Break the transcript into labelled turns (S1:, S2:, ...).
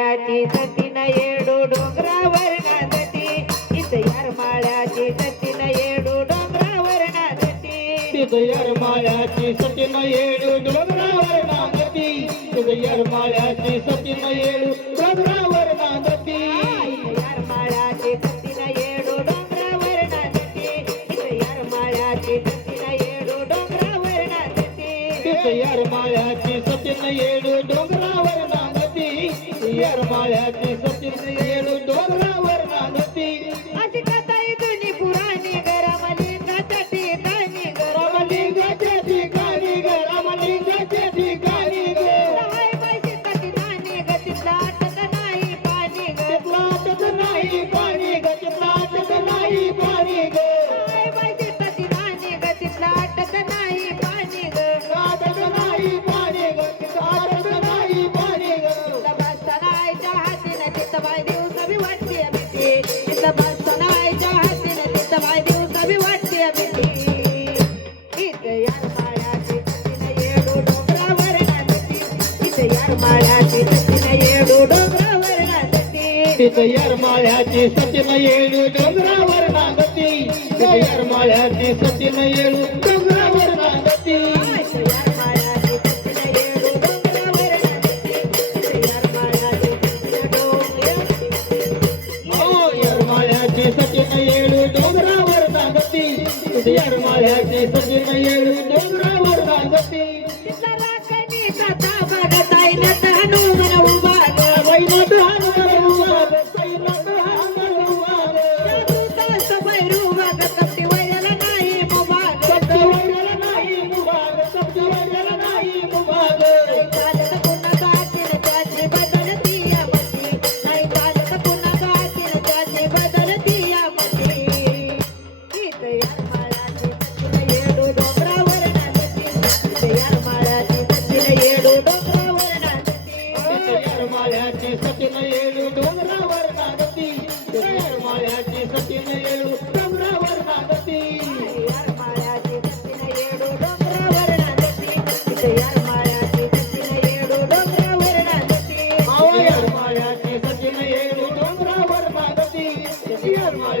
S1: माळ्याची सतीन येडू डोंगरावर नांदती इथयार माळ्याची सतीन येडू डोंगरावर नांदती
S2: इथयार माळ्याची सतीन येडू डोंगरावर नांदती इथयार माळ्याची सतीन येडू डोंगरावर नांदती
S1: इथयार माळ्याची सतीन येडू डोंगरावर नांदती इथयार माळ्याची सतीन येडू डोंगरावर नांदती
S2: इथयार माळ्याची सतीन येडू डोंगरावर
S1: वर माझ्याची सचिन येणू दोन वर माझ
S2: नांदतीच यरमाळ्याची सचिन येळू डोंगरावर नांदती. यरमाळ्याची सचिन येळू डोंगरावर नांदती. हो, यरमाळ्याची सचिन येळू डोंगरावर नांदती. यरमाळ्याची सचिन येळू डोंगरावर नांदती. Si al mal.